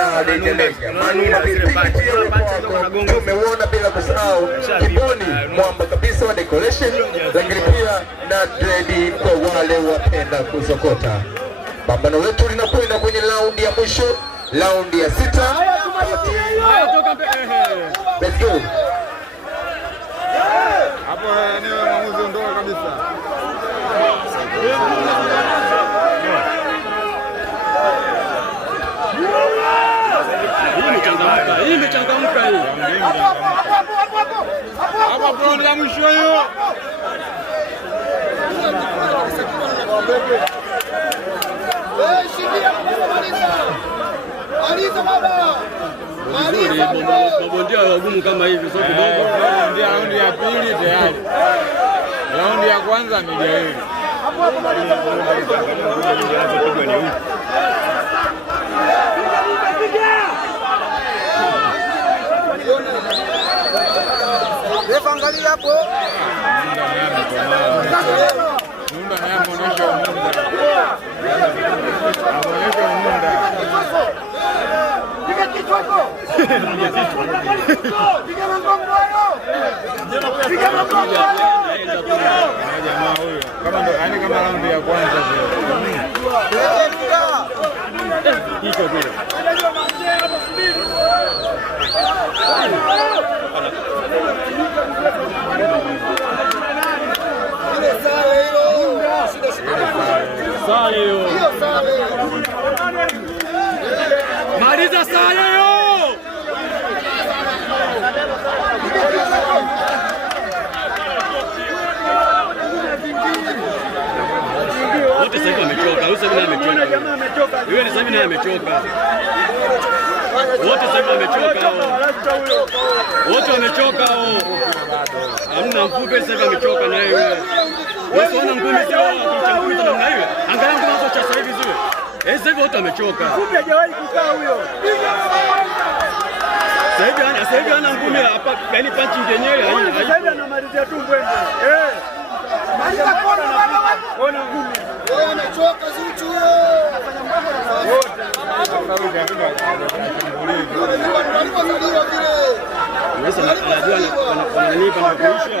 na Lengelenge. Umeona bila kusahau Kiboni mwamba kabisa wa decoration, lakini pia na dread kwa wale wapenda kuzokota. Pambano letu linakwenda kwenye raundi ya mwisho, raundi ya 6. Let's go. Hapo eneo la maamuzi ondoka kabisa. Hii imechangamka hii. Hapa bro ya mwisho hiyo. Shikilia Maliza baba. Mabondia wagumu kama hivi sio kidogo. Ndio raundi ya pili tayari. Raundi ya kwanza amejaili. Hapo hapo Maliza. Refa angalia hapo. Nunda naye anaonyesha Nunda. Anaonyesha Nunda. Piga kichoko. Piga mgongo hayo. Piga mgongo. Jamaa huyo. Kama ndo yani kama raundi ya kwanza sio. Hicho kile. Maliza sare yo. Wote sasa wamechoka. Huyu sasa amechoka. Yule sasa hivi naye amechoka. Wote sasa wamechoka. Wote wamechoka. Hamna mfupe sasa amechoka na yeye. Wewe unaona ngumi sio kuchangamka namna hiyo. Angalia ngumi hizo cha sasa hivi zile. Sasa hivi wote wamechoka. Mfupe hajawahi kukaa huyo. Sasa hivi ana ngumi hapa, yani punch yenyewe haina. Sasa hivi anamalizia tu mbwembe. Maliza kona baba. Kona ngumi. Wewe anachoka Zuchu huyo. Anafanya mambo na wote. Sasa anajua ananipa na kuisha.